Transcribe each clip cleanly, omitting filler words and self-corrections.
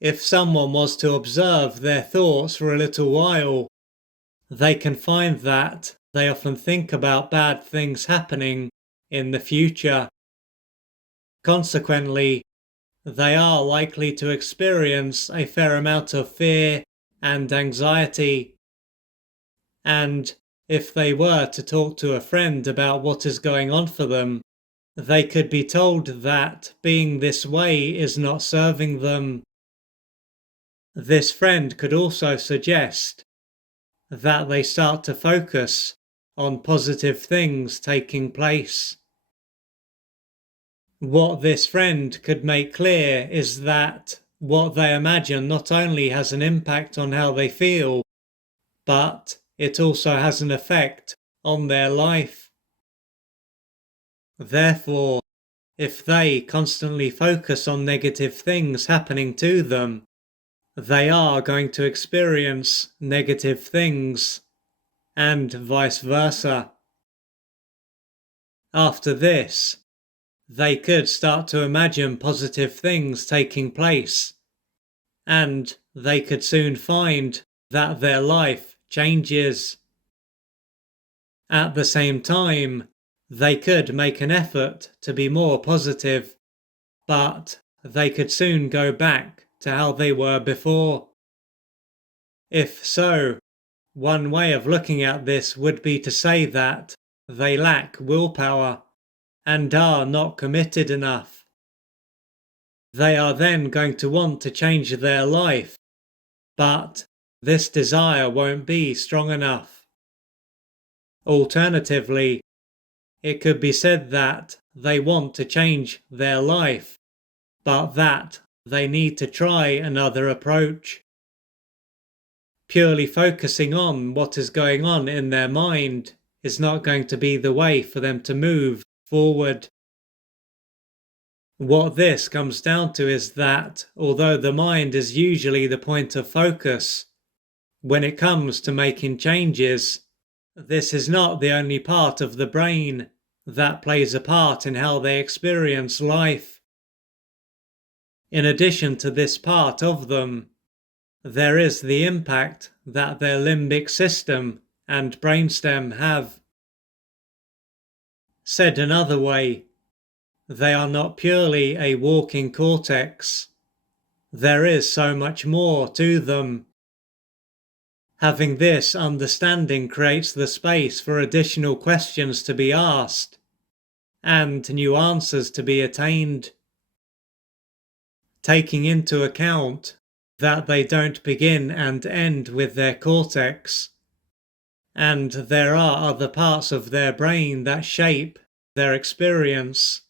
If someone was to observe their thoughts for a little while, they can find that they often think about bad things happening in the future. Consequently, they are likely to experience a fair amount of fear and anxiety. And if they were to talk to a friend about what is going on for them, they could be told that being this way is not serving them. This friend could also suggest that they start to focus on positive things taking place. What this friend could make clear is that what they imagine not only has an impact on how they feel, but it also has an effect on their life. Therefore, if they constantly focus on negative things happening to them, they are going to experience negative things, and vice versa. After this, they could start to imagine positive things taking place, and they could soon find that their life changes. At the same time, they could make an effort to be more positive, but they could soon go back to how they were before. If so, one way of looking at this would be to say that they lack willpower and are not committed enough. They are then going to want to change their life, but this desire won't be strong enough. Alternatively, it could be said that they want to change their life, but that they need to try another approach. Purely focusing on what is going on in their mind is not going to be the way for them to move forward. What this comes down to is that although the mind is usually the point of focus, when it comes to making changes, this is not the only part of the brain that plays a part in how they experience life. In addition to this part of them, there is the impact that their limbic system and brainstem have. Said another way, they are not purely a walking cortex. There is so much more to them. Having this understanding creates the space for additional questions to be asked and new answers to be attained. Taking into account that they don't begin and end with their cortex, and there are other parts of their brain that shape their experience,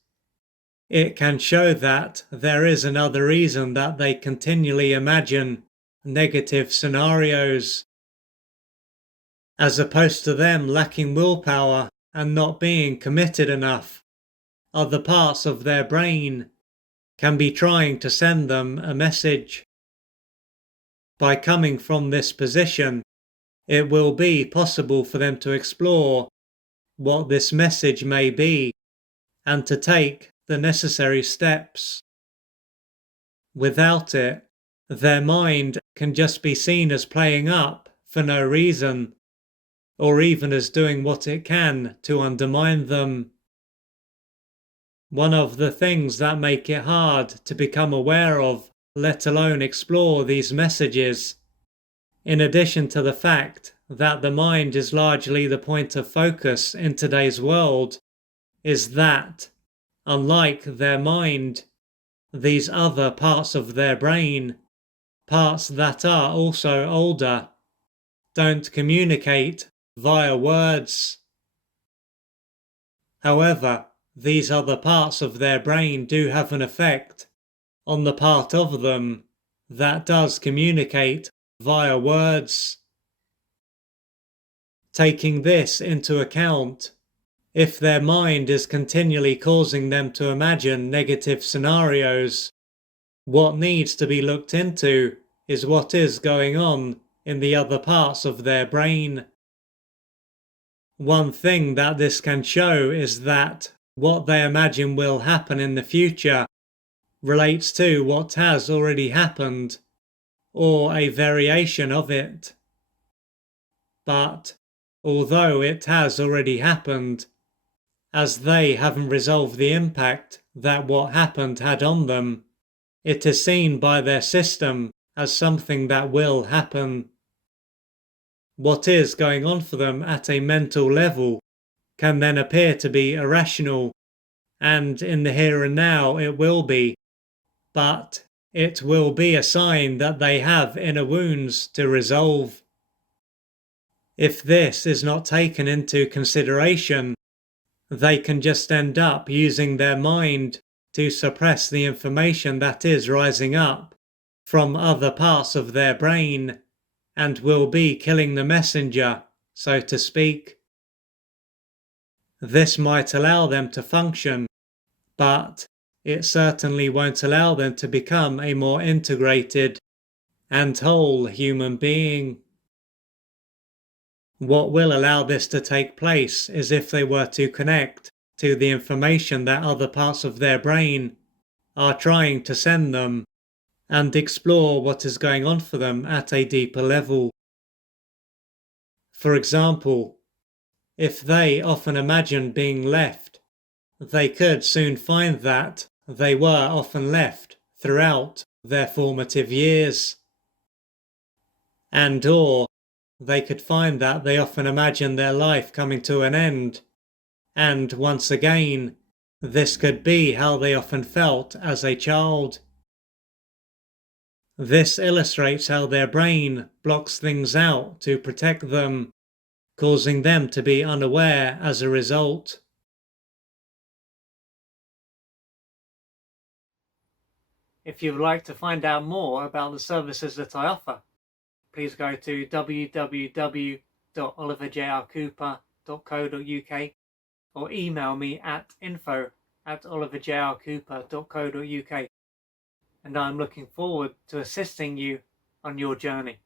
it can show that there is another reason that they continually imagine negative scenarios. As opposed to them lacking willpower and not being committed enough, other parts of their brain can be trying to send them a message. By coming from this position, it will be possible for them to explore what this message may be and to take the necessary steps. Without it, their mind can just be seen as playing up for no reason, or even as doing what it can to undermine them. One of the things that make it hard to become aware of, let alone explore these messages, in addition to the fact that the mind is largely the point of focus in today's world, is that, unlike their mind, these other parts of their brain, parts that are also older, don't communicate via words. However, these other parts of their brain do have an effect on the part of them that does communicate via words. Taking this into account, if their mind is continually causing them to imagine negative scenarios, what needs to be looked into is what is going on in the other parts of their brain. One thing that this can show is that what they imagine will happen in the future relates to what has already happened, or a variation of it. But although it has already happened, as they haven't resolved the impact that what happened had on them, it is seen by their system as something that will happen. What is going on for them at a mental level can then appear to be irrational, and in the here and now it will be, but it will be a sign that they have inner wounds to resolve. If this is not taken into consideration, they can just end up using their mind to suppress the information that is rising up from other parts of their brain, and will be killing the messenger, so to speak. This might allow them to function, but it certainly won't allow them to become a more integrated and whole human being. What will allow this to take place is if they were to connect to the information that other parts of their brain are trying to send them, and explore what is going on for them at a deeper level. For example, if they often imagine being left, they could soon find that they were often left throughout their formative years. Or they could find that they often imagine their life coming to an end, and once again, this could be how they often felt as a child. This illustrates how their brain blocks things out to protect them, causing them to be unaware as a result. If you would like to find out more about the services that I offer, please go to www.oliverjrcooper.co.uk or email me at info@oliverjrcooper.co.uk, and I'm looking forward to assisting you on your journey.